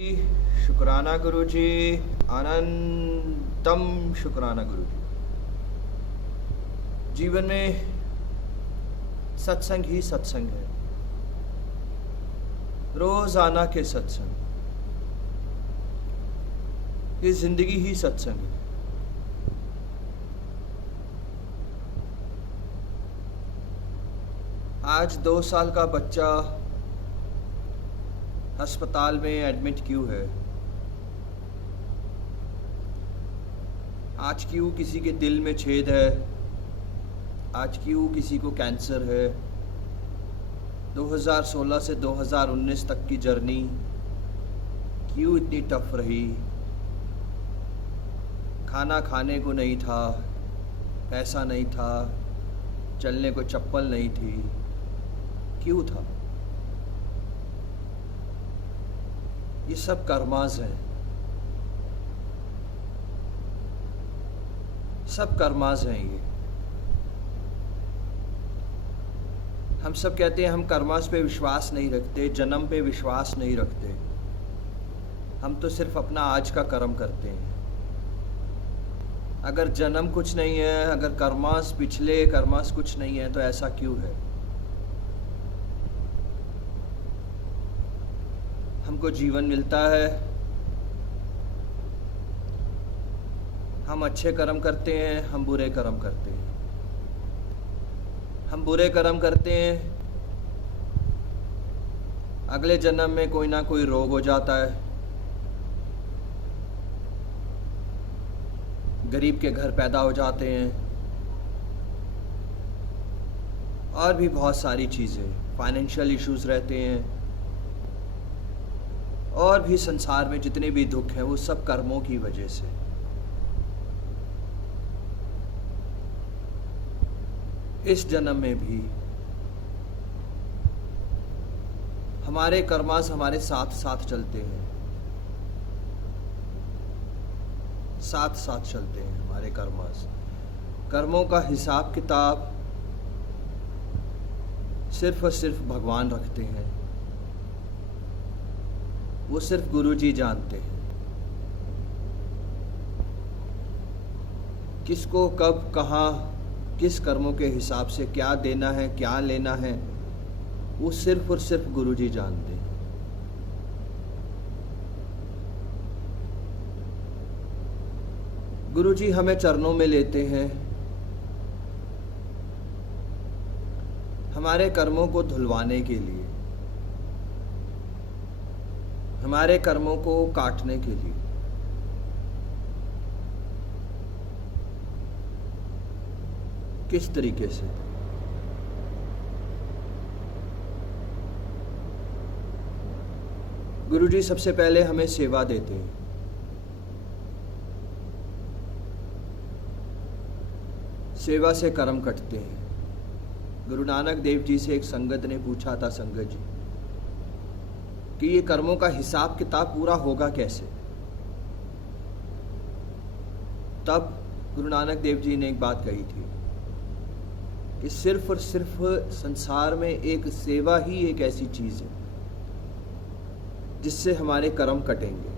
शुक्राना गुरुजी, अनंतम शुक्राना गुरुजी। जीवन में सत्संग ही सत्संग है, रोजाना के सत्संग, ये जिंदगी ही सत्संग है। आज 2 साल का बच्चा अस्पताल में एडमिट क्यों है? आज क्यों किसी के दिल में छेद है? आज क्यों किसी को कैंसर है? 2016 से 2019 तक की जर्नी क्यों इतनी टफ रही? खाना खाने को नहीं था, पैसा नहीं था, चलने को चप्पल नहीं थी, क्यों था? ये सब कर्मास हैं, सब कर्मास हैं। ये हम सब कहते हैं हम कर्मास पे विश्वास नहीं रखते, जन्म पे विश्वास नहीं रखते, हम तो सिर्फ अपना आज का कर्म करते हैं। अगर जन्म कुछ नहीं है, अगर कर्मास पिछले कर्मास कुछ नहीं है, तो ऐसा क्यों है? हमको जीवन मिलता है, हम अच्छे कर्म करते हैं, हम बुरे कर्म करते हैं। हम बुरे कर्म करते हैं, अगले जन्म में कोई ना कोई रोग हो जाता है, गरीब के घर पैदा हो जाते हैं, और भी बहुत सारी चीज़ें, फाइनेंशियल इश्यूज रहते हैं, और भी संसार में जितने भी दुख हैं वो सब कर्मों की वजह से। इस जन्म में भी हमारे कर्मास हमारे साथ साथ चलते हैं, साथ साथ चलते हैं हमारे कर्मास। कर्मों का हिसाब किताब सिर्फ और सिर्फ भगवान रखते हैं, वो सिर्फ गुरुजी जानते हैं। किसको कब कहाँ किस कर्मों के हिसाब से क्या देना है, क्या लेना है, वो सिर्फ और सिर्फ गुरुजी जानते हैं। गुरुजी हमें चरणों में लेते हैं, हमारे कर्मों को धुलवाने के लिए, हमारे कर्मों को काटने के लिए। किस तरीके से? गुरुजी सबसे पहले हमें सेवा देते हैं। सेवा से कर्म कटते हैं। गुरु नानक देव जी से एक संगत ने पूछा था, संगत जी कि ये कर्मों का हिसाब किताब पूरा होगा कैसे? तब गुरु नानक देव जी ने एक बात कही थी कि सिर्फ और सिर्फ संसार में एक सेवा ही एक ऐसी चीज है जिससे हमारे कर्म कटेंगे।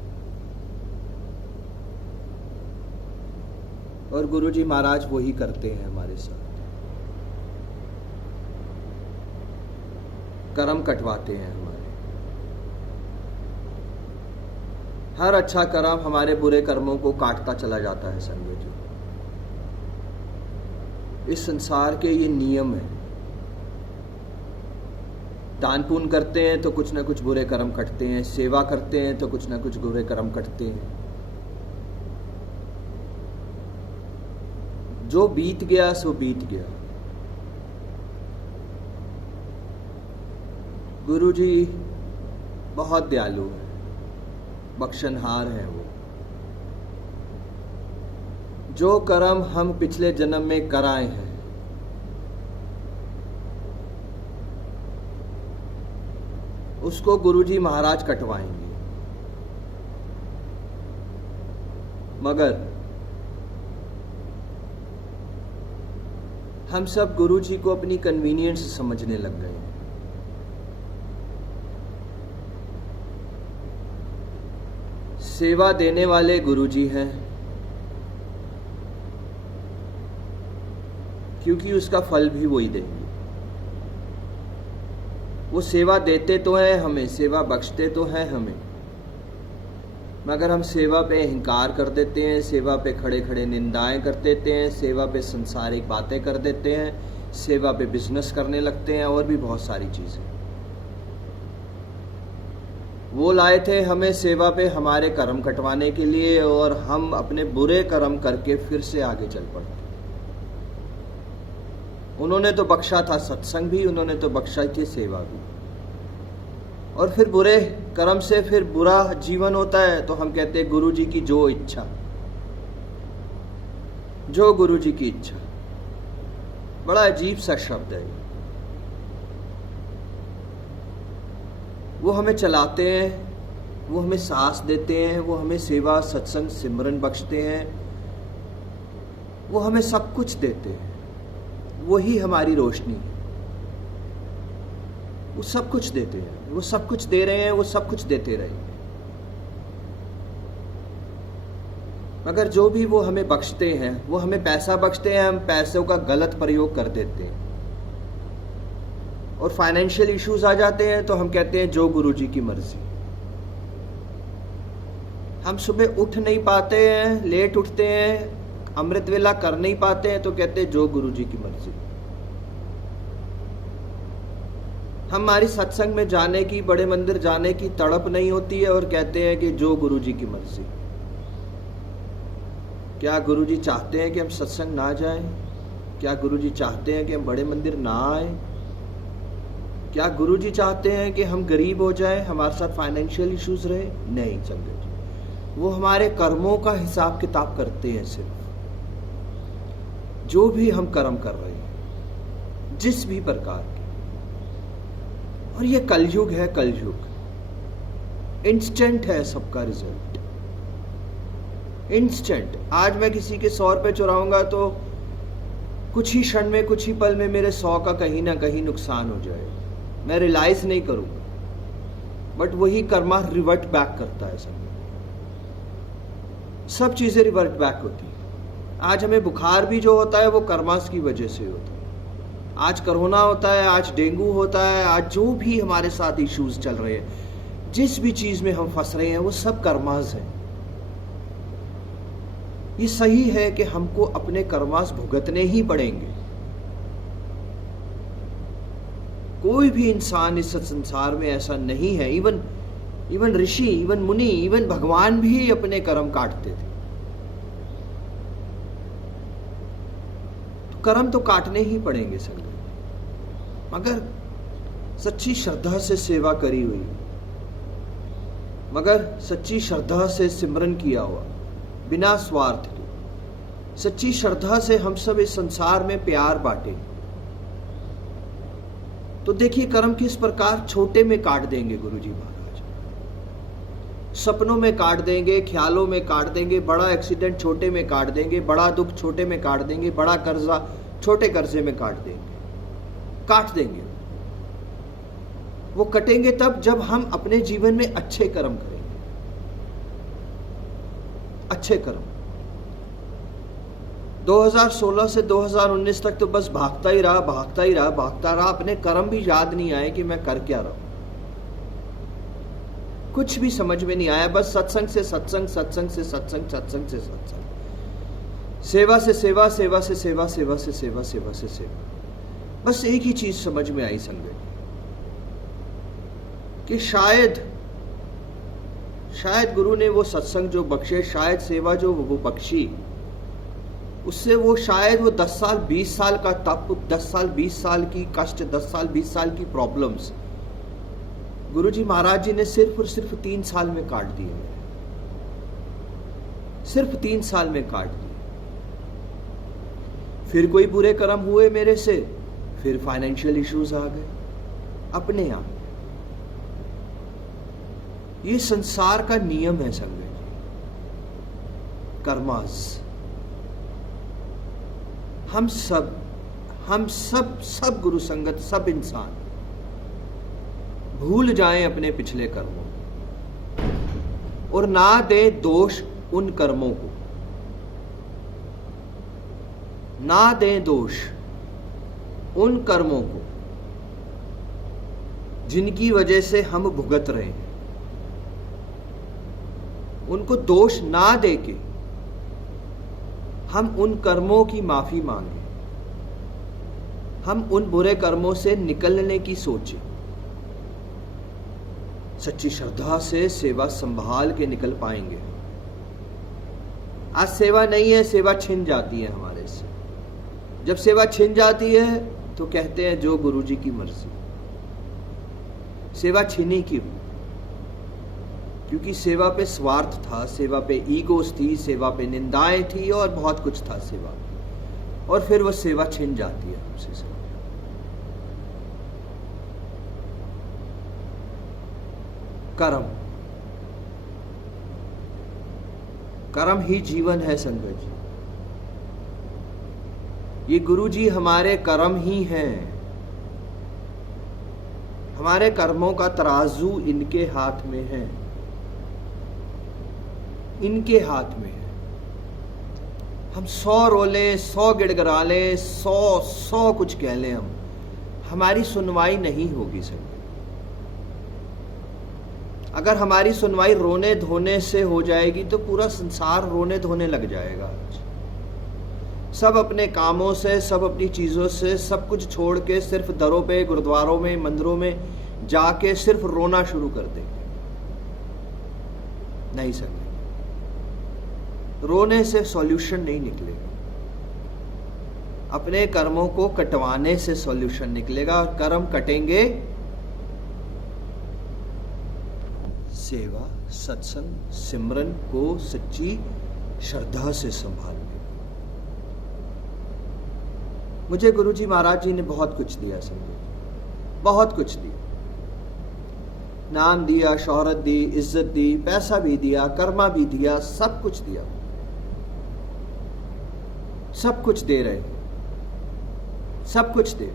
और गुरुजी महाराज वही करते हैं हमारे साथ, कर्म कटवाते हैं हमारे। हर अच्छा कर्म हमारे बुरे कर्मों को काटता चला जाता है संगत जी। इस संसार के ये नियम है। दान पुण्य करते हैं तो कुछ ना कुछ बुरे कर्म कटते हैं, सेवा करते हैं तो कुछ ना कुछ बुरे कर्म कटते हैं। जो बीत गया सो बीत गया। गुरुजी बहुत दयालु है, बख्शनहार है वो। जो कर्म हम पिछले जन्म में कराए हैं, उसको गुरुजी महाराज कटवाएंगे। मगर हम सब गुरुजी को अपनी कन्वीनियंस समझने लग गए हैं। सेवा देने वाले गुरुजी हैं, क्योंकि उसका फल भी वही देंगे। वो सेवा देते तो हैं हमें, सेवा बख्शते तो हैं हमें, मगर हम सेवा पे अहंकार कर देते हैं, सेवा पे खड़े खड़े निंदाएं कर देते हैं, सेवा पे संसारिक बातें कर देते हैं, सेवा पे बिजनेस करने लगते हैं और भी बहुत सारी चीज़ें। वो लाए थे हमें सेवा पे हमारे कर्म कटवाने के लिए, और हम अपने बुरे कर्म करके फिर से आगे चल पड़ते। उन्होंने तो बख्शा था सत्संग भी, उन्होंने तो बख्शा थी सेवा भी, और फिर बुरे कर्म से फिर बुरा जीवन होता है, तो हम कहते हैं गुरु जी की जो इच्छा, जो गुरु जी की इच्छा। बड़ा अजीब सा शब्द है। वो हमें चलाते हैं, वो हमें सांस देते हैं, वो हमें सेवा सत्संग सिमरन बख्शते हैं, वो हमें सब कुछ देते हैं, वही हमारी रोशनी है। वो सब कुछ देते हैं, वो सब कुछ दे रहे हैं, वो सब कुछ देते रहेंगे। मगर जो भी वो हमें बख्शते हैं, वो हमें पैसा बख्शते हैं, हम पैसों का गलत प्रयोग कर देते हैं, और फाइनेंशियल इश्यूज आ जाते हैं तो हम कहते हैं जो गुरु जी की मर्जी। हम सुबह उठ नहीं पाते हैं, लेट उठते हैं, अमृत वेला कर नहीं पाते हैं, तो कहते हैं जो गुरु जी की मर्जी। हमारी सत्संग में जाने की, बड़े मंदिर जाने की तड़प नहीं होती है, और कहते हैं कि जो गुरु जी की मर्जी। क्या गुरु जी चाहते हैं कि हम सत्संग ना जाएं? क्या गुरु जी चाहते हैं कि हम बड़े मंदिर ना आए? क्या गुरु जी चाहते हैं कि हम गरीब हो जाएं, हमारे साथ फाइनेंशियल इश्यूज रहे? नहीं संगत जी, वो हमारे कर्मों का हिसाब किताब करते हैं। सिर्फ जो भी हम कर्म कर रहे हैं, जिस भी प्रकार के, और ये कलयुग है, कलयुग इंस्टेंट है, सबका रिजल्ट इंस्टेंट। आज मैं किसी के 100 रुपए चुराऊंगा तो कुछ ही क्षण में, कुछ ही पल में मेरे 100 का कहीं ना कहीं नुकसान हो जाएगा, मैं रियलाइज नहीं करूंगा, बट वही कर्मा रिवर्ट बैक करता है। सब चीजें रिवर्ट बैक होती है। आज हमें बुखार भी जो होता है वो कर्मास की वजह से होता है, आज कोरोना होता है, आज डेंगू होता है, आज जो भी हमारे साथ इश्यूज चल रहे हैं, जिस भी चीज में हम फंस रहे हैं, वो सब कर्मास हैं। ये सही है कि हमको अपने कर्मास भुगतने ही पड़ेंगे। कोई भी इंसान इस संसार में ऐसा नहीं है, इवन ऋषि, इवन मुनि, इवन भगवान भी अपने कर्म काटते थे। तो कर्म तो काटने ही पड़ेंगे संगत, मगर सच्ची श्रद्धा से सेवा करी हुई, मगर सच्ची श्रद्धा से सिमरन किया हुआ, बिना स्वार्थ के, सच्ची श्रद्धा से हम सब इस संसार में प्यार बांटे, तो देखिए कर्म किस प्रकार छोटे में काट देंगे गुरु जी महाराज। सपनों में काट देंगे, ख्यालों में काट देंगे, बड़ा एक्सीडेंट छोटे में काट देंगे, बड़ा दुख छोटे में काट देंगे, बड़ा कर्जा छोटे कर्जे में काट देंगे। वो कटेंगे तब जब हम अपने जीवन में अच्छे कर्म करेंगे, अच्छे कर्म। 2016 से 2019 तक तो बस भागता ही रहा, अपने कर्म भी याद नहीं आए कि मैं कर क्या रहा हूं, कुछ भी समझ में नहीं आया, बस सत्संग से सत्संग, सत्संग से सत्संग, सत्संग से सत्संग, सेवा से सेवा, सेवा से सेवा, सेवा से सेवा, सेवा से सेवा। बस एक ही चीज समझ में आई संगत कि शायद गुरु ने वो सत्संग जो बख्शे, शायद सेवा जो वो बख्शी, उससे वो शायद वो 10 साल 20 साल का तप, 10 साल 20 साल की कष्ट, 10 साल 20 साल की प्रॉब्लम्स गुरु जी महाराज जी ने सिर्फ और सिर्फ 3 साल में काट दिए, सिर्फ 3 साल में काट दिए। फिर कोई बुरे कर्म हुए मेरे से, फिर फाइनेंशियल इश्यूज आ गए अपने आप। ये संसार का नियम है संगत जी, कर्मास। हम सब गुरु संगत, सब इंसान भूल जाएं अपने पिछले कर्मों, और ना दे दोष उन कर्मों को, ना दे दोष उन कर्मों को जिनकी वजह से हम भुगत रहे हैं। उनको दोष ना देके हम उन कर्मों की माफी मांगे, हम उन बुरे कर्मों से निकलने की सोचें। सच्ची श्रद्धा से सेवा संभाल के निकल पाएंगे। आज सेवा नहीं है, सेवा छिन जाती है हमारे से। जब सेवा छिन जाती है तो कहते हैं जो गुरु जी की मर्जी। सेवा छिनी क्यों? क्योंकि सेवा पे स्वार्थ था, सेवा पे ईगोस थी, सेवा पे निंदाएं थी और बहुत कुछ था सेवा, और फिर वो सेवा छिन जाती है हमसे। कर्म, कर्म ही जीवन है संगत जी। ये गुरु जी हमारे कर्म ही हैं। हमारे कर्मों का तराजू इनके हाथ में है, इनके हाथ में है। हम 100 रोले, 100 गिड़गिड़ा लें, 100 कुछ कह लें, हमारी सुनवाई नहीं होगी सर। अगर हमारी सुनवाई रोने धोने से हो जाएगी तो पूरा संसार रोने धोने लग जाएगा। सब अपने कामों से, सब अपनी चीजों से, सब कुछ छोड़ के सिर्फ दरों पे, गुरुद्वारों में, मंदिरों में जाके सिर्फ रोना शुरू कर देंगे। नहीं सकते, रोने से सॉल्यूशन नहीं निकलेगा। अपने कर्मों को कटवाने से सॉल्यूशन निकलेगा, और कर्म कटेंगे सेवा, सत्संग, सिमरन को सच्ची श्रद्धा से संभालने। मुझे गुरुजी महाराज जी ने बहुत कुछ दिया संगत, बहुत कुछ दिया। नाम दिया, शोहरत दी, इज्जत दी, पैसा भी दिया, कर्मा भी दिया, सब कुछ दिया। सब कुछ दे रहे, सब कुछ दे।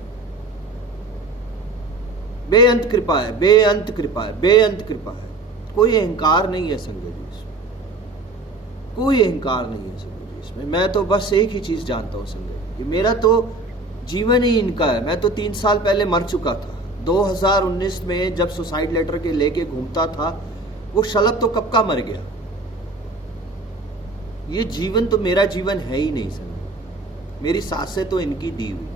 बेअंत कृपा है, बेअंत कृपा है, बेअंत कृपा है। कोई अहंकार नहीं है संगत जी इसमें, कोई अहंकार नहीं है संगत जी इसमें। मैं तो बस एक ही चीज जानता हूं संगत जी, मेरा तो जीवन ही इनका है। मैं तो 3 साल पहले मर चुका था। 2019 में जब सुसाइड लेटर के लेके घूमता था, वो शलभ तो कब का मर गया। ये जीवन तो मेरा जीवन है ही नहीं संगत। मेरी सांसें तो इनकी दी हुई।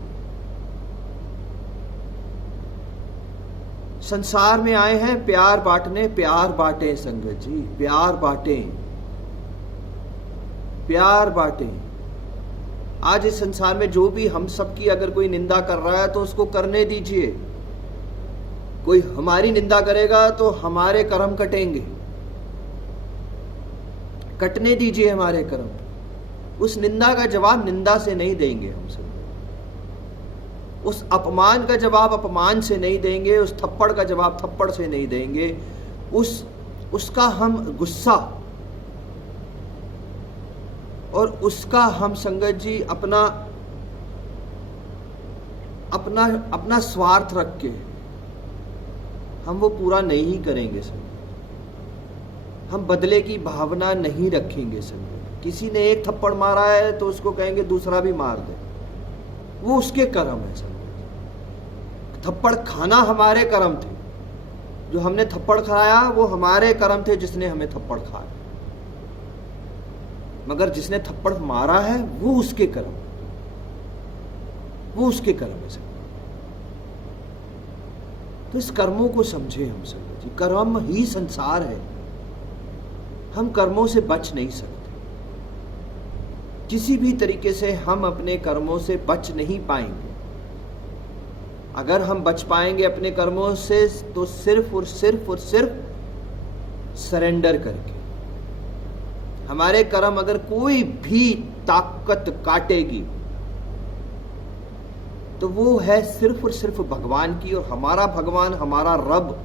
संसार में आए हैं प्यार बांटने, प्यार बांटे संगत जी, प्यार बांटे, प्यार बांटे। आज इस संसार में जो भी हम सबकी अगर कोई निंदा कर रहा है तो उसको करने दीजिए। कोई हमारी निंदा करेगा तो हमारे कर्म कटेंगे, कटने दीजिए हमारे कर्म। उस निंदा का जवाब निंदा से नहीं देंगे हम सब, उस अपमान का जवाब अपमान से नहीं देंगे, उस थप्पड़ का जवाब थप्पड़ से नहीं देंगे, उसका हम गुस्सा और उसका हम संगत जी अपना स्वार्थ रख के हम वो पूरा नहीं करेंगे संगत। हम बदले की भावना नहीं रखेंगे संगत। किसी ने एक थप्पड़ मारा है तो उसको कहेंगे दूसरा भी मार दे, वो उसके कर्म है संगत। थप्पड़ खाना हमारे कर्म थे, जो हमने थप्पड़ खाया वो हमारे कर्म थे जिसने हमें थप्पड़ खाया, मगर जिसने थप्पड़ मारा है वो उसके कर्म, वो उसके कर्म है संगत। तो इस कर्मों को समझे हम संगत जी। कर्म ही संसार है, हम कर्मों से बच नहीं सकते। किसी भी तरीके से हम अपने कर्मों से बच नहीं पाएंगे। अगर हम बच पाएंगे अपने कर्मों से तो सिर्फ और सिर्फ और सिर्फ सरेंडर करके। हमारे कर्म अगर कोई भी ताकत काटेगी तो वो है सिर्फ और सिर्फ भगवान की, और हमारा भगवान, हमारा रब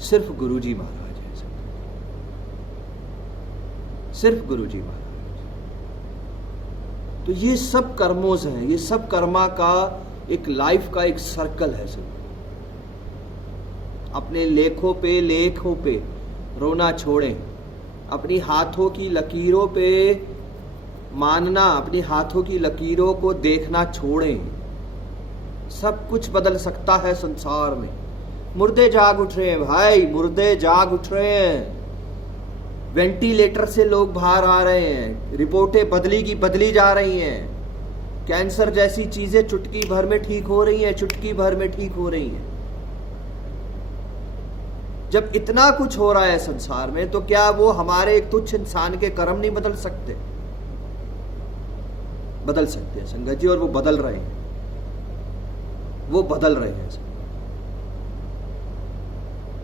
सिर्फ गुरुजी महाराज है, सिर्फ गुरुजी महाराज। तो ये सब कर्मों हैं, ये सब कर्मा का एक लाइफ का एक सर्कल है सब। अपने लेखों पे रोना छोड़ें, अपनी हाथों की लकीरों पे मानना, अपनी हाथों की लकीरों को देखना छोड़ें। सब कुछ बदल सकता है संसार में। मुर्दे जाग उठ रहे हैं भाई, मुर्दे जाग उठ रहे हैं। वेंटिलेटर से लोग बाहर आ रहे हैं, रिपोर्टें बदली की बदली जा रही हैं। कैंसर जैसी चीजें चुटकी भर में ठीक हो रही हैं, चुटकी भर में ठीक हो रही हैं। जब इतना कुछ हो रहा है संसार में, तो क्या वो हमारे एक तुच्छ इंसान के कर्म नहीं बदल सकते? बदल सकते हैं संगत जी, और वो बदल रहे हैं, वो बदल रहे हैं।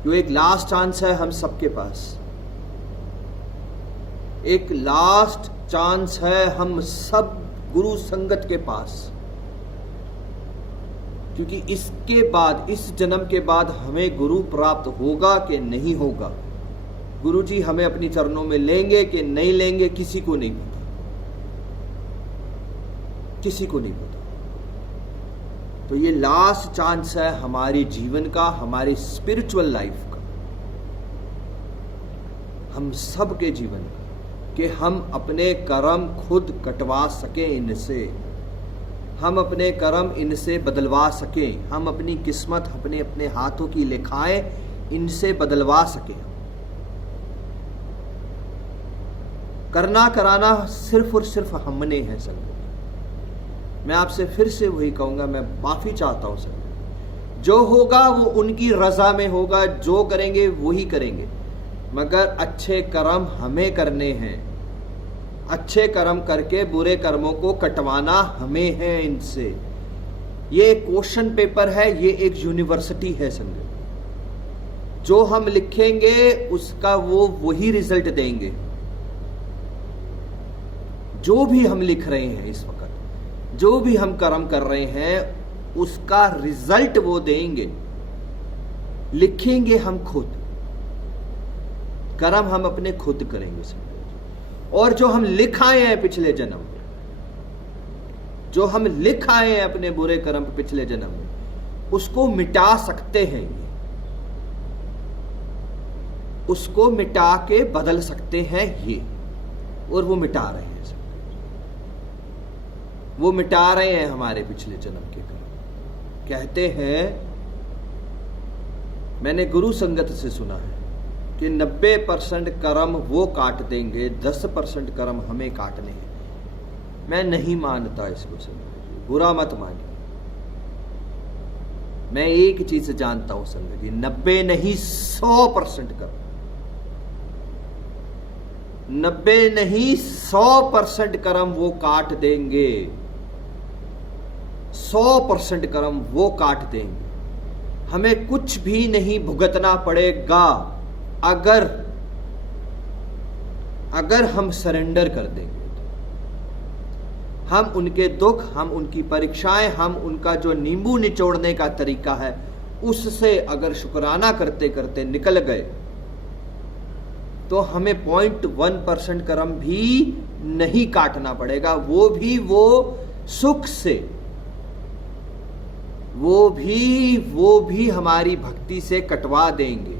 जो एक लास्ट चांस है हम सबके पास, एक लास्ट चांस है हम सब गुरु संगत के पास, क्योंकि इसके बाद, इस जन्म के बाद हमें गुरु प्राप्त होगा कि नहीं होगा, गुरु जी हमें अपनी चरणों में लेंगे कि नहीं लेंगे, किसी को नहीं पता, किसी को नहीं पता। तो ये लास्ट चांस है हमारे जीवन का, हमारी स्पिरिचुअल लाइफ का, हम सब के जीवन का, कि हम अपने कर्म खुद कटवा सकें इनसे, हम अपने कर्म इनसे बदलवा सकें, हम अपनी किस्मत अपने अपने हाथों की लिखाएं इनसे बदलवा सकें। करना कराना सिर्फ और सिर्फ हमने है संगत। मैं आपसे फिर से वही कहूंगा, मैं माफी चाहता हूं संगत। जो होगा वो उनकी रजा में होगा, जो करेंगे वही करेंगे, मगर अच्छे कर्म हमें करने हैं। अच्छे कर्म करके बुरे कर्मों को कटवाना हमें है इनसे। ये एक क्वेश्चन पेपर है, ये एक यूनिवर्सिटी है संगत। जो हम लिखेंगे उसका वो वही रिजल्ट देंगे। जो भी हम लिख रहे हैं इस वक्त, जो भी हम कर्म कर रहे हैं, उसका रिजल्ट वो देंगे। लिखेंगे हम खुद, कर्म हम अपने खुद करेंगे संगत। और जो हम लिख आए हैं पिछले जन्म में, जो हम लिख आए हैं अपने बुरे कर्म पिछले जन्म में, उसको मिटा सकते हैं ये, उसको मिटा के बदल सकते हैं ये, और वो मिटा रहे हैं। वो मिटा रहे हैं हमारे पिछले जन्म के कर्म। कहते हैं, मैंने गुरु संगत से सुना है कि 90% कर्म वो काट देंगे, 10% कर्म हमें काटने हैं। मैं नहीं मानता इसको संगत जी, बुरा मत मानिए। मैं एक चीज जानता हूं संगत जी, 90 नहीं 100% कर्म, 90 नहीं 100% कर्म वो काट देंगे। 100% कर्म वो काट देंगे। हमें कुछ भी नहीं भुगतना पड़ेगा अगर हम सरेंडर कर देंगे। हम उनके दुख, हम उनकी परीक्षाएं, हम उनका जो नींबू निचोड़ने का तरीका है, उससे अगर शुक्राना करते करते निकल गए, तो हमें 0.1% कर्म भी नहीं काटना पड़ेगा। वो सुख से, वो भी हमारी भक्ति से कटवा देंगे।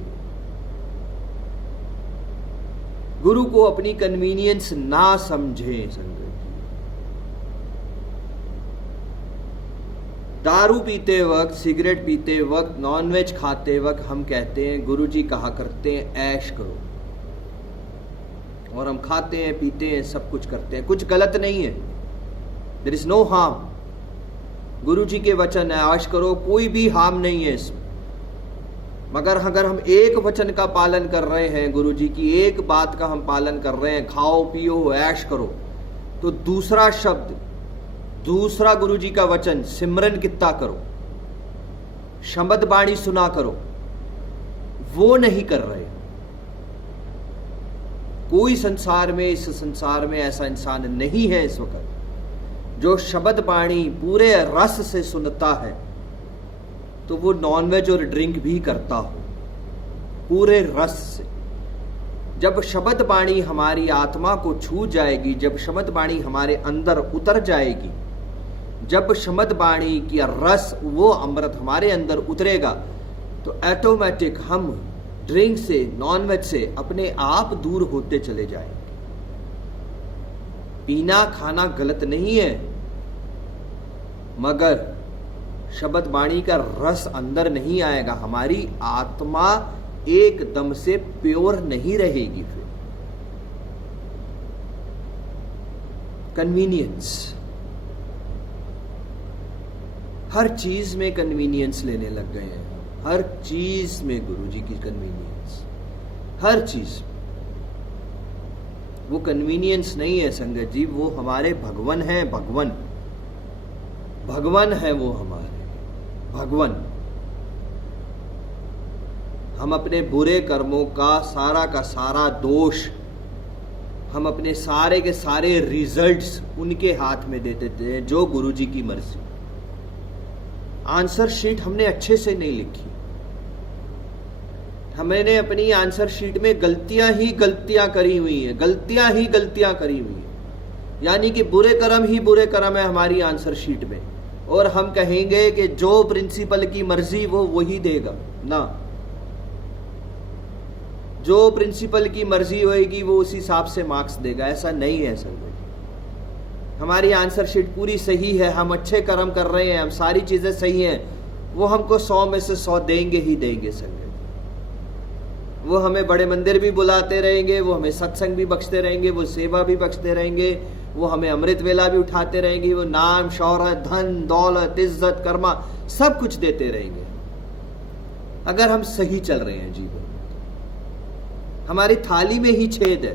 गुरु को अपनी कन्वीनियंस ना समझें संगत जी। दारू पीते वक्त, सिगरेट पीते वक्त, नॉनवेज खाते वक्त हम कहते हैं, गुरु जी कहा करते हैं ऐश करो, और हम खाते हैं, पीते हैं, सब कुछ करते हैं। कुछ गलत नहीं है, देयर इज नो हार्म। गुरु जी के वचन है ऐश करो, कोई भी हार्म नहीं है इसमें। मगर अगर हम एक वचन का पालन कर रहे हैं, गुरु जी की एक बात का हम पालन कर रहे हैं, खाओ पियो ऐश करो, तो दूसरा शब्द, दूसरा गुरु जी का वचन, सिमरन कितना करो, शब्द बाणी सुना करो, वो नहीं कर रहे। कोई संसार में, इस संसार में ऐसा इंसान नहीं है इस वक्त जो शब्द बाणी पूरे रस से सुनता है, तो वो नॉनवेज और ड्रिंक भी करता हो पूरे रस से। जब शब्द बाणी हमारी आत्मा को छू जाएगी, जब शब्द बाणी हमारे अंदर उतर जाएगी, जब शब्द बाणी की रस, वो अमृत हमारे अंदर उतरेगा, तो ऑटोमेटिक हम ड्रिंक से, नॉनवेज से अपने आप दूर होते चले जाएंगे। पीना खाना गलत नहीं है, मगर शब्द वाणी का रस अंदर नहीं आएगा, हमारी आत्मा एकदम से प्योर नहीं रहेगी। फिर कन्वीनियंस, हर चीज में कन्वीनियंस लेने लग गए हैं, हर चीज में गुरुजी की कन्वीनियंस, हर चीज। वो कन्वीनियंस नहीं है संगत जी, वो हमारे भगवान हैं, भगवान भगवान है वो हमारे भगवान। हम अपने बुरे कर्मों का सारा दोष, हम अपने सारे के सारे रिजल्ट्स उनके हाथ में दे देते हैं, जो गुरुजी की मर्जी। आंसर शीट हमने अच्छे से नहीं लिखी, हमने अपनी आंसर शीट में गलतियां ही गलतियां करी हुई हैं, गलतियां ही गलतियां करी हुई हैं। यानी कि बुरे कर्म ही बुरे कर्म है हमारी आंसर शीट में, और हम कहेंगे कि जो प्रिंसिपल की मर्जी वो वही देगा ना, जो प्रिंसिपल की मर्जी होएगी वो उस हिसाब से मार्क्स देगा। ऐसा नहीं है सर, हमारी आंसर शीट पूरी सही है, हम अच्छे कर्म कर रहे हैं, हम सारी चीजें सही हैं, वो हमको 100 में से 100 देंगे ही देंगे संगत। वो हमें बड़े मंदिर भी बुलाते रहेंगे, वो हमें सत्संग भी बख्शते रहेंगे, वो सेवा भी बख्शते रहेंगे, वो हमें अमृत वेला भी उठाते रहेंगे, वो नाम शौहरत धन दौलत इज्जत कर्मा सब कुछ देते रहेंगे, अगर हम सही चल रहे हैं जीवन। हमारी थाली में ही छेद है,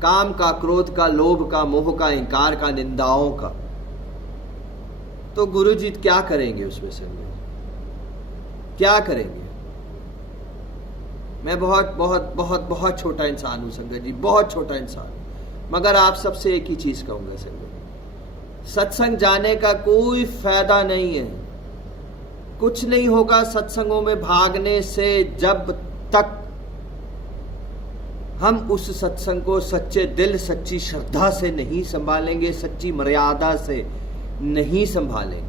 काम का, क्रोध का, लोभ का, मोह का, इंकार का, निंदाओं का। तो गुरुजी क्या करेंगे उसमें से, क्या करेंगे? मैं बहुत बहुत बहुत बहुत छोटा इंसान हूं संगत जी, बहुत छोटा इंसान, मगर आप सबसे एक ही चीज कहूंगा संगत, सत्संग जाने का कोई फायदा नहीं है, कुछ नहीं होगा सत्संगों में भागने से, जब तक हम उस सत्संग को सच्चे दिल सच्ची श्रद्धा से नहीं संभालेंगे, सच्ची मर्यादा से नहीं संभालेंगे।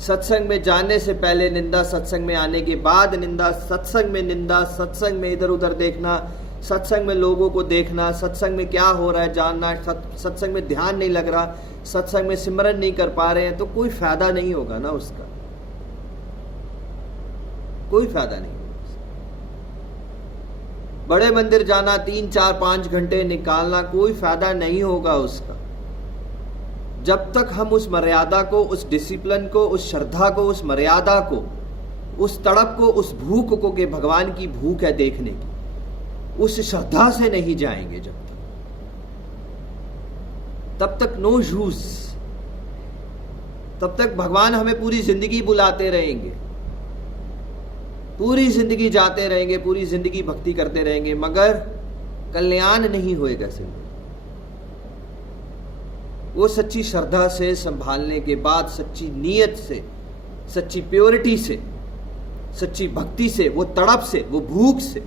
सत्संग में जाने से पहले निंदा, सत्संग में आने के बाद निंदा, सत्संग में निंदा, सत्संग में इधर उधर देखना, सत्संग में लोगों को देखना, सत्संग में क्या हो रहा है जानना, सत्संग में ध्यान नहीं लग रहा, सत्संग में सिमरन नहीं कर पा रहे हैं, तो कोई फायदा नहीं होगा ना उसका, कोई फायदा नहीं। बड़े मंदिर जाना, 3 4 5 घंटे निकालना, कोई फायदा नहीं होगा उसका, जब तक हम उस मर्यादा को, उस डिसिप्लिन को, उस श्रद्धा को, उस मर्यादा को, उस तड़प को, उस भूख को, कि भगवान की भूख है देखने की, उस श्रद्धा से नहीं जाएंगे जब तब तक नो यूज, तब तक भगवान हमें पूरी जिंदगी बुलाते रहेंगे, पूरी जिंदगी जाते रहेंगे, पूरी जिंदगी भक्ति करते रहेंगे, मगर कल्याण नहीं होएगा सिर्फ। वो सच्ची श्रद्धा से संभालने के बाद, सच्ची नीयत से, सच्ची प्योरिटी से, सच्ची भक्ति से, वो तड़प से, वो भूख से,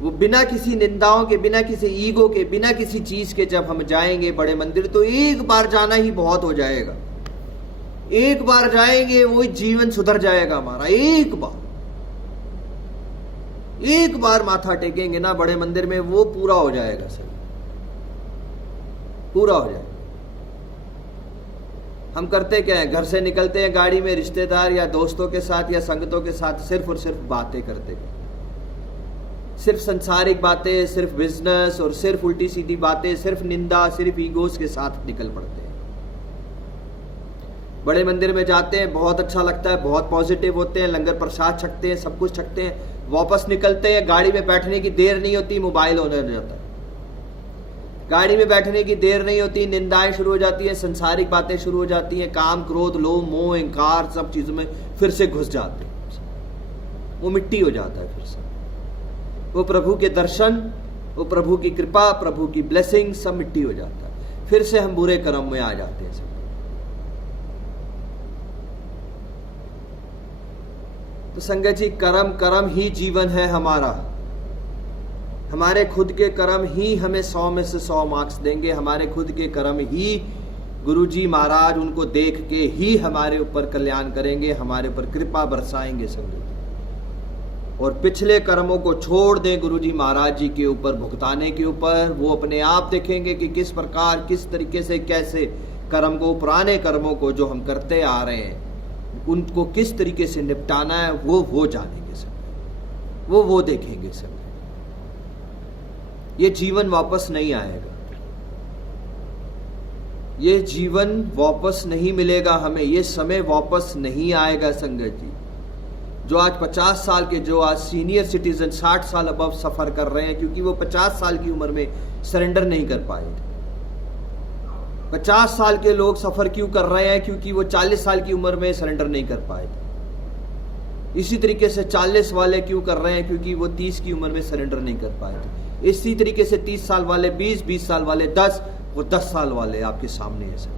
वो बिना किसी निंदाओं के, बिना किसी ईगो के, बिना किसी चीज के जब हम जाएंगे बड़े मंदिर, तो एक बार जाना ही बहुत हो जाएगा। एक बार जाएंगे वो जीवन सुधर जाएगा हमारा, एक बार माथा टेकेंगे ना बड़े मंदिर में, वो पूरा हो जाएगा सर, पूरा हो जाएगा। हम करते क्या है, घर से निकलते हैं गाड़ी में, रिश्तेदार या दोस्तों के साथ या संगतों के साथ सिर्फ और सिर्फ बातें करते हैं, सिर्फ संसारिक बातें, सिर्फ बिजनेस, और सिर्फ उल्टी सीधी बातें, सिर्फ निंदा, सिर्फ ईगोस के साथ निकल पड़ते हैं। बड़े मंदिर में जाते हैं, बहुत अच्छा लगता है, बहुत पॉजिटिव होते हैं, लंगर प्रसाद छकते हैं, सब कुछ छकते हैं, वापस निकलते हैं, गाड़ी में बैठने की देर नहीं होती, मोबाइल होने लग जाता है, गाड़ी में बैठने की देर नहीं होती, निंदाएं शुरू हो जाती हैं, संसारिक बातें शुरू हो जाती हैं, काम क्रोध लोभ मोह इंकार सब चीजों में फिर से घुस जाते हैं, वो मिट्टी हो जाता है फिर से। वो प्रभु के दर्शन, वो प्रभु की कृपा, प्रभु की ब्लेसिंग सब मिट्टी हो जाता है, फिर से हम बुरे कर्म में आ जाते हैं। तो संगत जी, कर्म ही जीवन है हमारा, हमारे खुद के कर्म ही हमें 100 में से 100 मार्क्स देंगे, हमारे खुद के कर्म ही गुरुजी महाराज उनको देख के ही हमारे ऊपर कल्याण करेंगे, हमारे ऊपर कृपा बरसाएंगे संगत। और पिछले कर्मों को छोड़ दें गुरुजी महाराज जी के ऊपर भुगताने के ऊपर। वो अपने आप देखेंगे कि किस प्रकार, किस तरीके से, कैसे कर्म को, पुराने कर्मों को जो हम करते आ रहे हैं उनको किस तरीके से निपटाना है, वो जानेंगे सब, वो देखेंगे सब। ये जीवन वापस नहीं आएगा, ये जीवन वापस नहीं मिलेगा हमें, ये समय वापस नहीं आएगा संगत जी। जो आज 50 साल के, जो आज सीनियर सिटीजन 60 साल अबव सफर कर रहे हैं, क्योंकि वो 50 साल की उम्र में सरेंडर नहीं कर पाए थे। 50 साल के लोग सफर क्यों कर रहे हैं? क्योंकि वो 40 साल की उम्र में सरेंडर नहीं कर पाए थे। इसी तरीके से 40 वाले क्यों कर रहे हैं? क्योंकि वो 30 की उम्र में सरेंडर नहीं कर पाए थे। इसी तरीके से 30 साल वाले 20 साल वाले 10, वो 10 साल वाले आपके सामने है सर।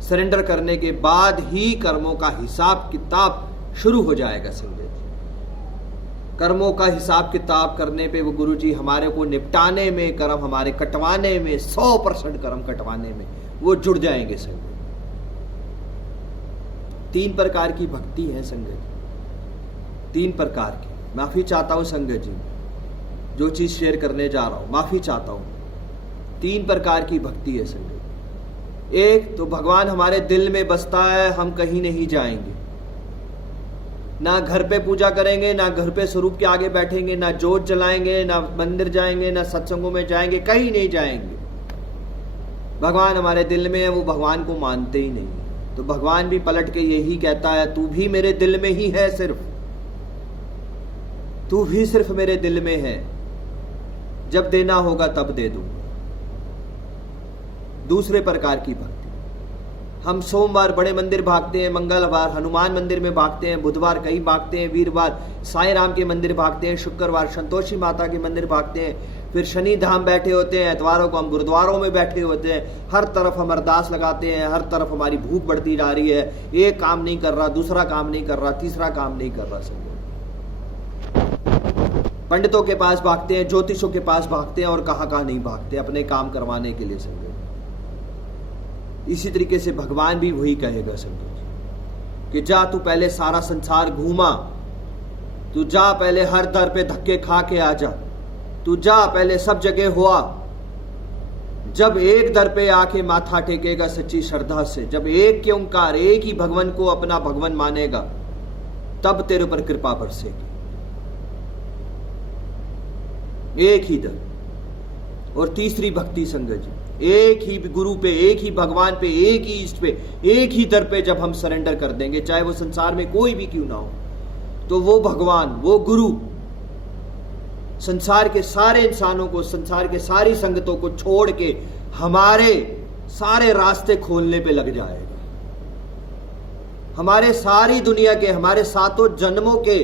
सरेंडर करने के बाद ही कर्मों का हिसाब किताब शुरू हो जाएगा संगत जी। कर्मों का हिसाब किताब करने पे वो गुरुजी हमारे को निपटाने में, कर्म हमारे कटवाने में, 100% कर्म कटवाने में वो जुड़ जाएंगे संगत। 3 प्रकार की भक्ति है संगत जी, 3 प्रकार की। माफी चाहता हूं संगत जी, जो चीज शेयर करने जा रहा हूं माफी चाहता हूं। 3 प्रकार की भक्ति है संगत। एक तो भगवान हमारे दिल में बसता है, हम कहीं नहीं जाएंगे, ना घर पे पूजा करेंगे, ना घर पे स्वरूप के आगे बैठेंगे, ना जोत जलाएंगे, ना मंदिर जाएंगे, ना सत्संगों में जाएंगे, कहीं नहीं जाएंगे। भगवान हमारे दिल में है, वो भगवान को मानते ही नहीं है। तो भगवान भी पलट के यही कहता है, तू भी मेरे दिल में ही है, सिर्फ तू भी सिर्फ मेरे दिल में है, जब देना होगा तब दे दूंगा। दूसरे प्रकार की भक्ति, हम सोमवार बड़े मंदिर भागते हैं, मंगलवार हनुमान मंदिर में भागते हैं, बुधवार कहीं भागते हैं, वीरवार साईं राम के मंदिर भागते हैं, शुक्रवार संतोषी माता के मंदिर भागते हैं, फिर शनि धाम बैठे होते हैं, एतवारों को हम गुरुद्वारों में बैठे होते हैं। हर तरफ हम अरदास लगाते हैं, हर तरफ हमारी भूख बढ़ती जा रही है, एक काम नहीं कर रहा, दूसरा काम नहीं कर रहा, तीसरा काम नहीं कर रहा। समझो, पंडितों के पास भागते हैं, ज्योतिषों के पास भागते हैं, और कहाँ नहीं भागते अपने काम करवाने के लिए। समझो, इसी तरीके से भगवान भी वही कहेगा समझो कि जा तू पहले सारा संसार घूमा, तू जा पहले हर दर पे धक्के खा के आ जा, तू जा पहले सब जगह हुआ। जब एक दर पे आके माथा टेकेगा सच्ची श्रद्धा से, जब एक के ओंकार, एक ही भगवान को अपना भगवान मानेगा, तब तेरे पर कृपा बरसेगी। एक ही दर। और तीसरी भक्ति संगत जी, एक ही गुरु पे, एक ही भगवान पे, एक ही इष्ट पे, एक ही दर पे जब हम सरेंडर कर देंगे, चाहे वो संसार में कोई भी क्यों ना हो, तो वो भगवान, वो गुरु संसार के सारे इंसानों को, संसार के सारी संगतों को छोड़ के हमारे सारे रास्ते खोलने पे लग जाएगा। हमारे सारी दुनिया के, हमारे 7 जन्मों के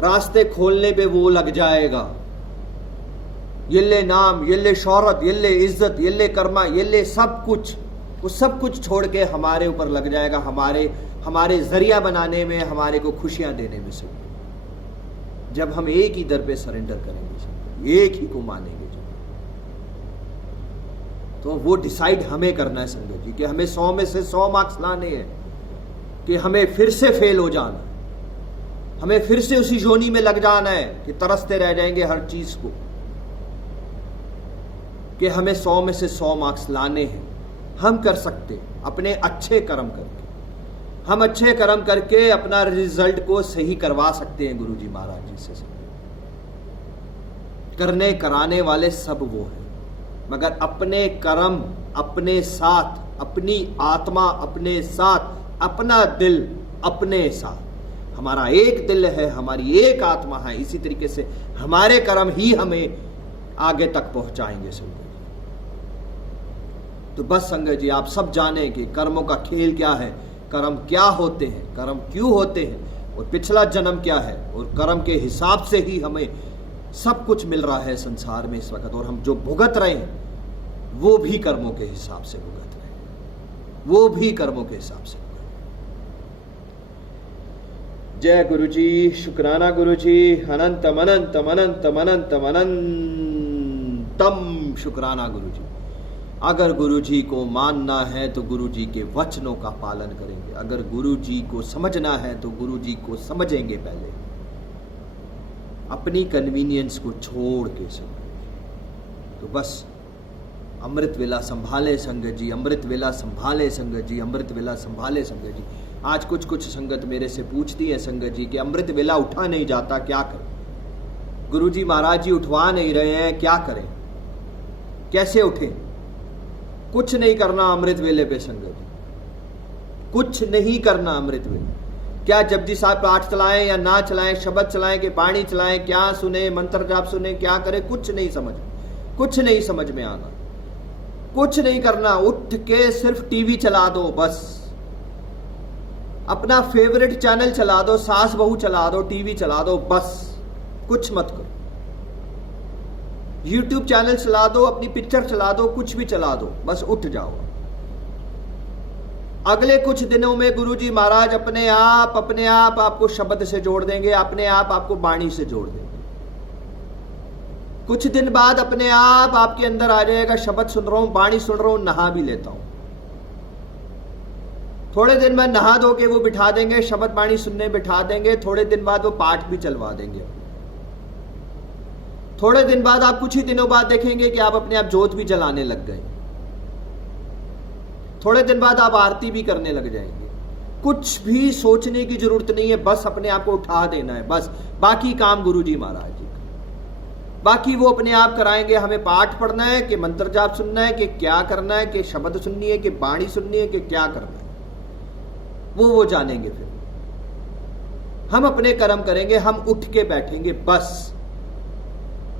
रास्ते खोलने पे वो लग जाएगा। ये नाम, ये शौहरत, ये इज्जत, ये कर्मा, ये सब कुछ, वो सब कुछ छोड़ के हमारे ऊपर लग जाएगा, हमारे जरिया बनाने में, हमारे को खुशियां देने में सब। जब हम एक ही दर पे सरेंडर करेंगे, एक ही को मानेंगे, तो वो डिसाइड हमें करना है संगत जी कि हमें 100 में से 100 मार्क्स लाने हैं, कि हमें फिर से फेल हो जाना, हमें फिर से उसी जोनी में लग जाना है कि तरसते रह जाएंगे हर चीज को, कि हमें 100 में से 100 मार्क्स लाने हैं। हम कर सकते अपने अच्छे कर्म करके, हम अच्छे कर्म करके अपना रिजल्ट को सही करवा सकते हैं गुरुजी महाराज जी से। करने कराने वाले सब वो हैं, मगर अपने कर्म अपने साथ, अपनी आत्मा अपने साथ, अपना दिल अपने साथ। हमारा एक दिल है, हमारी एक आत्मा है, इसी तरीके से हमारे कर्म ही हमें आगे तक पहुंचाएंगे संगत। तो बस संगत जी, आप सब जाने कि कर्मों का खेल क्या है, कर्म क्या होते हैं, कर्म क्यों होते हैं, और पिछला जन्म क्या है, और कर्म के हिसाब से ही हमें सब कुछ मिल रहा है संसार में इस वक्त। और हम जो भुगत रहे हैं वो भी कर्मों के हिसाब से भुगत रहे हैं, वो भी कर्मों के हिसाब से। जय गुरु जी, शुक्राना गुरु जी, अनंतम अनंतम अनंतम अनंतम अनंतम शुक्राना गुरु जी। अगर गुरु जी को मानना है तो गुरु जी के वचनों का पालन करेंगे, अगर गुरु जी को समझना है तो गुरु जी को समझेंगे, पहले अपनी कन्वीनियंस को छोड़ के सब। तो बस अमृत वेला संभाले संगत जी, अमृत वेला संभाले संगत जी, अमृत वेला संभाले संगत जी। आज कुछ कुछ संगत मेरे से पूछती है संगत जी कि अमृत वेला उठा नहीं जाता, क्या करें? गुरु जी महाराज जी उठवा नहीं रहे हैं, क्या करें, कैसे उठें? कुछ नहीं करना अमृत वेले पे संगत जी, कुछ नहीं करना अमृत वेले। क्या जपजी साहब पाठ चलाएं या ना चलाएं, शब्द चलाएं कि बाणी चलाएं, क्या सुने, मंत्र जाप सुने, क्या करें, कुछ नहीं समझ में आना, कुछ नहीं करना। उठ के सिर्फ टीवी चला दो, बस अपना फेवरेट चैनल चला दो, सास बहू चला दो, टीवी चला दो, बस कुछ मत करो। यूट्यूब चैनल चला दो, अपनी पिक्चर चला दो, कुछ भी चला दो, बस उठ जाओ। अगले कुछ दिनों में गुरुजी महाराज अपने आप आपको शब्द से जोड़ देंगे, अपने आप आपको बाणी से जोड़ देंगे। कुछ दिन बाद अपने आप आपके अंदर आ जाएगा, शब्द सुन रहा हूं, बाणी सुन रहा हूं, नहा भी लेता हूं। थोड़े दिन बाद नहा धो के वो बिठा देंगे, शब्द बाणी सुनने बिठा देंगे। थोड़े दिन बाद वो पाठ भी चलवा देंगे। थोड़े दिन बाद आप कुछ ही दिनों बाद देखेंगे कि आप अपने आप जोत भी जलाने लग गए। थोड़े दिन बाद आप आरती भी करने लग जाएंगे। कुछ भी सोचने की जरूरत नहीं है, बस अपने आप को उठा देना है, बस। बाकी काम गुरुजी महाराज जी का, बाकी वो अपने आप कराएंगे। हमें पाठ पढ़ना है कि मंत्र जाप सुनना है कि क्या करना है, कि शब्द सुननी है कि बाणी सुननी है कि क्या करना है, वो जानेंगे। फिर हम अपने कर्म करेंगे, हम उठ के बैठेंगे, बस।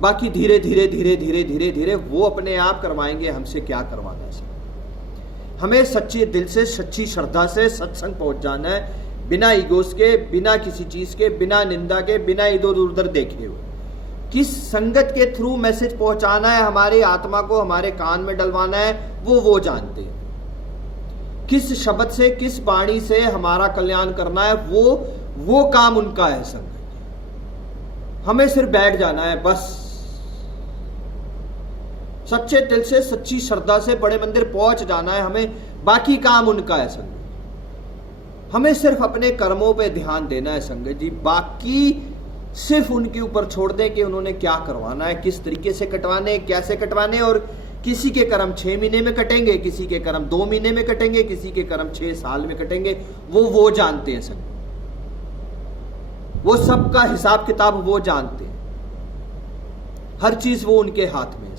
बाकी धीरे धीरे धीरे धीरे धीरे धीरे वो अपने आप करवाएंगे हमसे, क्या करवाना है। हमें सच्चे दिल से, सच्ची श्रद्धा से सत्संग पहुंच जाना है, बिना ईगोस के, बिना किसी चीज के, बिना निंदा के, बिना इधर उधर देखे हुए। किस संगत के थ्रू मैसेज पहुंचाना है, हमारी आत्मा को हमारे कान में डलवाना है, वो जानते हैं। किस शब्द से, किस वाणी से हमारा कल्याण करना है, वो काम उनका है संगत। हमें सिर्फ बैठ जाना है, बस। सच्चे दिल से, सच्ची श्रद्धा से बड़े मंदिर पहुंच जाना है हमें, बाकी काम उनका है संगत। हमें सिर्फ अपने कर्मों पे ध्यान देना है संगत जी, बाकी सिर्फ उनके ऊपर छोड़ दें कि उन्होंने क्या करवाना है, किस तरीके से कटवाने, कैसे कटवाने। और किसी के कर्म 6 महीने में कटेंगे, किसी के कर्म 2 महीने में कटेंगे, किसी के कर्म 6 साल में कटेंगे, वो जानते हैं संगत। वो सबका हिसाब किताब वो जानते हैं, हर चीज वो उनके हाथ में है।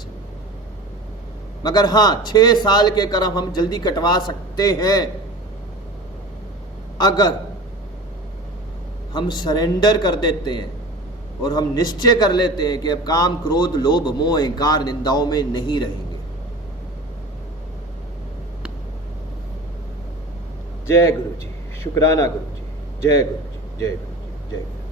मगर हाँ, 6 साल के कर्म हम जल्दी कटवा सकते हैं अगर हम सरेंडर कर देते हैं और हम निश्चय कर लेते हैं कि अब काम, क्रोध, लोभ, मोह, अहंकार, निंदाओं में नहीं रहेंगे। जय गुरु जी, शुक्राना गुरु जी, जय गुरु जी, जय गुरु जी, जय गुरु।